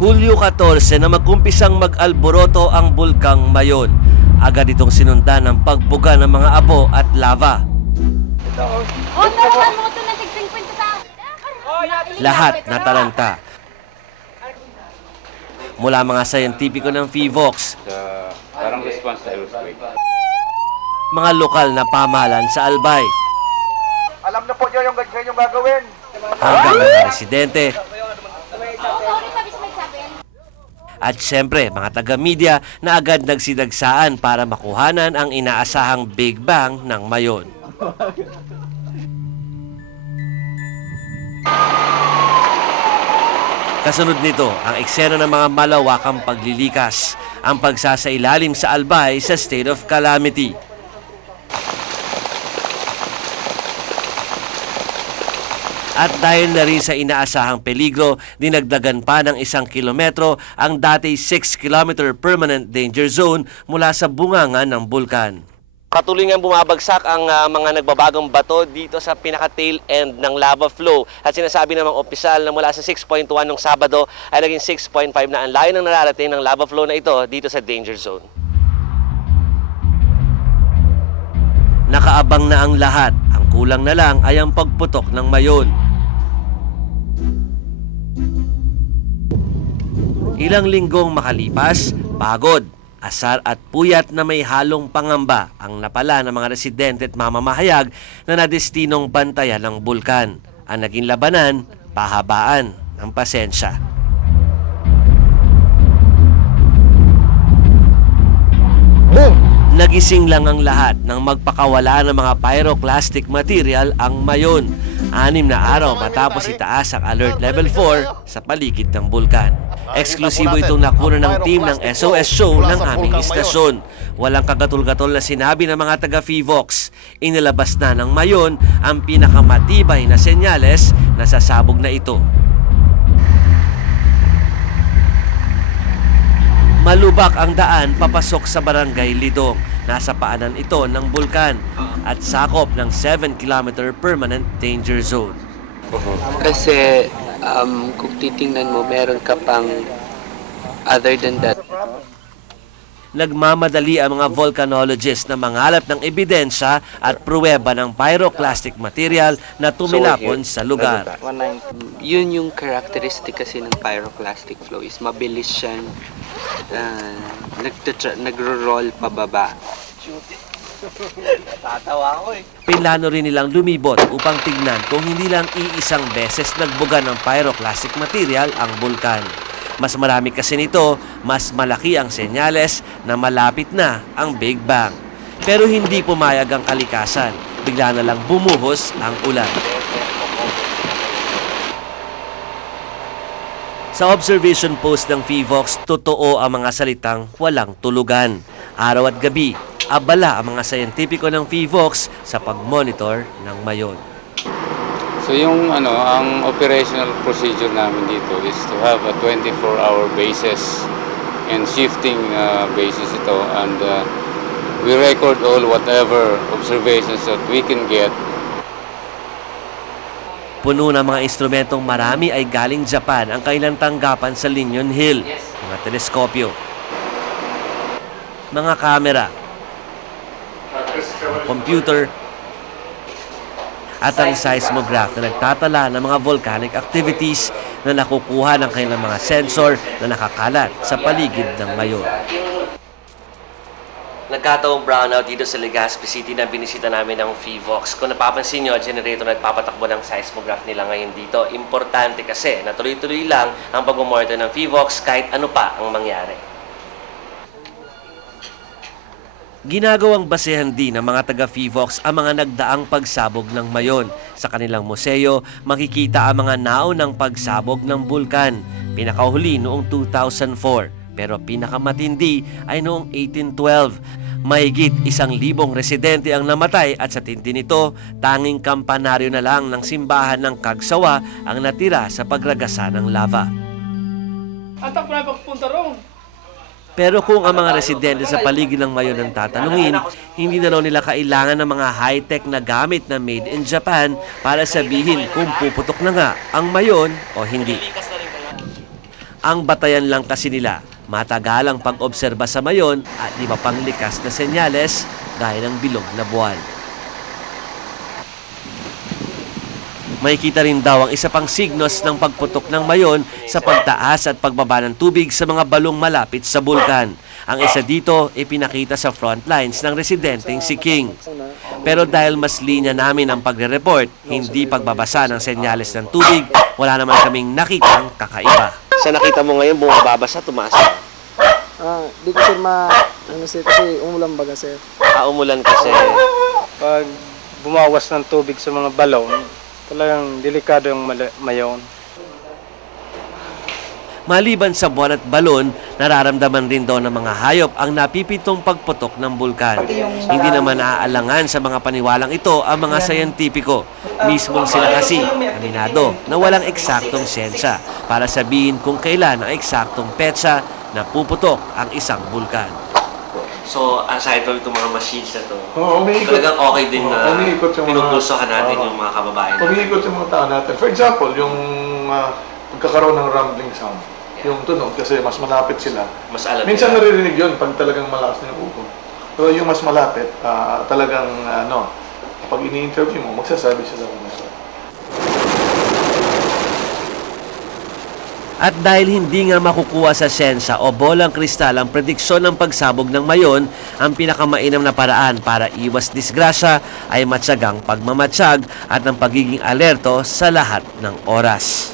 Hulyo 14 na magkumpisang mag-alboroto ang bulkang Mayon. Agad itong sinundan ng pagbuga ng mga abo at lava. Lahat nataranta. Mula mga scientifico ng PHIVOLCS, parang response sa earthquake, mga lokal na pamahalan sa Albay, alam na po niyo yung gagawin. Hanggang mga residente, at syempre mga taga-media na agad nagsidagsaan para makuhanan ang inaasahang Big Bang ng Mayon. Kasunod nito, ang eksena ng mga malawakang paglilikas, ang pagsasailalim sa Albay sa state of calamity. At dahil na rin sa inaasahang peligro, dinagdagan pa ng 1 kilometro ang dati 6-kilometer permanent danger zone mula sa bungangan ng bulkan. Patuloy nga bumabagsak ang mga nagbabagong bato dito sa pinaka-tail end ng lava flow. At sinasabi ng mga opisyal na mula sa 6.1 nung Sabado ay naging 6.5 na ang layo ng nararating ng lava flow na ito dito sa danger zone. Nakaabang na ang lahat. Ang kulang na lang ay ang pagputok ng Mayon. Ilang linggong makalipas, pagod, asar at puyat na may halong pangamba ang napala ng mga residente at mamamahayag na nadestinong bantayan ng bulkan. Ang naging labanan, pahabaan ng pasensya. Boom! Nagising lang ang lahat nang magpakawala ng mga pyroclastic material ang Mayon. 6 na araw matapos itaas ang Alert Level 4 sa paligid ng bulkan. Eksklusibo itong nakuna ng team ng SOS show ng aming istasyon. Walang kagatul-gatol na sinabi ng mga taga-PHIVOLCS. Inilabas na ng Mayon ang pinakamatibay na senyales na sasabog na ito. Malubak ang daan papasok sa Barangay Lidong. Nasa paanan ito ng bulkan at sakop ng 7-kilometer permanent danger zone. Kasi kung titingnan mo, meron ka pang other than that. Nagmamadali ang mga volcanologists na mangalap ng ebidensya at pruweba ng pyroclastic material na tumilapon sa lugar. Yun yung characteristic kasi ng pyroclastic flow is mabilis siyang nagro-roll pababa. Pinlano rin nilang lumibot upang tignan kung hindi lang iisang beses nagbuga ng pyroclastic material ang bulkan. Mas marami kasi nito, mas malaki ang senyales na malapit na ang Big Bang. Pero hindi pumayag ang kalikasan. Bigla na lang bumuhos ang ulan. Sa observation post ng PHIVOLCS, totoo ang mga salitang walang tulugan. Araw at gabi, abala ang mga scientifico ng PHIVOLCS sa pag-monitor ng Mayon. So yung ang operational procedure namin dito is to have a 24-hour basis and shifting basis ito, and we record all whatever observations that we can get. Puno ng mga instrumentong marami ay galing Japan ang kailang tanggapan sa Linyon Hill. Mga teleskopyo, mga kamera, computer, at ang seismograph na nagtatala ng mga volcanic activities na nakukuha ng kanilang mga sensor na nakakalat sa paligid ng Mayon. Nagkataong brownout dito sa Legazpi City na binisita namin ng PHIVOLCS. Kung napapansin nyo, generator nagpapatakbo ng seismograph nila ngayon dito. Importante kasi na tuloy-tuloy lang ang pag-monitor ng PHIVOLCS kahit ano pa ang mangyari. Ginagawang basehan din ng mga taga-PHIVOLCS ang mga nagdaang pagsabog ng Mayon. Sa kanilang museo, makikita ang mga naunang pagsabog ng bulkan. Pinakahuli noong 2004, pero pinakamatindi ay noong 1812. Mahigit 1,000 residente ang namatay at sa tindi nito, tanging kampanaryo na lang ng simbahan ng Kagsawa ang natira sa pagragasa ng lava. Antak pa na pagpunta roon. Pero kung ang mga residente sa paligid ng Mayon ang tatanungin, hindi na raw nila kailangan ng mga high-tech na gamit na made in Japan para sabihin kung puputok na nga ang Mayon o hindi. Ang batayan lang kasi nila, matagalang pag-obserba sa mayon at iba pang likas na senyales gaya ng bilog na buwan. Makikita rin daw ang isa pang signos ng pagputok ng mayon sa pagtaas at pagbaba ng tubig sa mga balong malapit sa bulkan. Ang isa dito ipinakita sa front lines ng residenteng si King. Pero dahil mas linya namin ang pagre-report, hindi pagbabasa ng senyales ng tubig, wala naman kaming nakitang kakaiba. Sa nakita mo ngayon, bumabasa, tumaas? Di ko sir ano sir, kasi umulan baga sir. Umulan kasi. Pag bumawas ng tubig sa mga balon, talagang delikado yung mayon. Maliban sa buwan at balon, nararamdaman rin daw ng mga hayop ang napipitong pagputok ng bulkan. Hindi naman naaalangan sa mga paniwalang ito ang mga sayentipiko. Mismong sila kasi, aminado, na walang eksaktong siyensya para sabihin kung kailan ang eksaktong petsa na puputok ang isang bulkan. So, aside from itong mga machines na to, talagang okay din na pinupulsohan natin yung mga kababayan. Umiikot yung mga tao natin. For example, yung pagkakaroon ng rumbling sound, yung tunog, kasi mas malapit sila. Mas alam Minsan nila. naririnig yun pag talagang malakas na yung upo. Pero yung mas malapit, talagang pag ini-interview mo, magsasabi sila kung nasa. At dahil hindi nga makukuha sa siyensya o bolang kristal ang prediksyon ng pagsabog ng mayon, ang pinakamainam na paraan para iwas disgrasya ay matyagang pagmamatsyag at ang pagiging alerto sa lahat ng oras.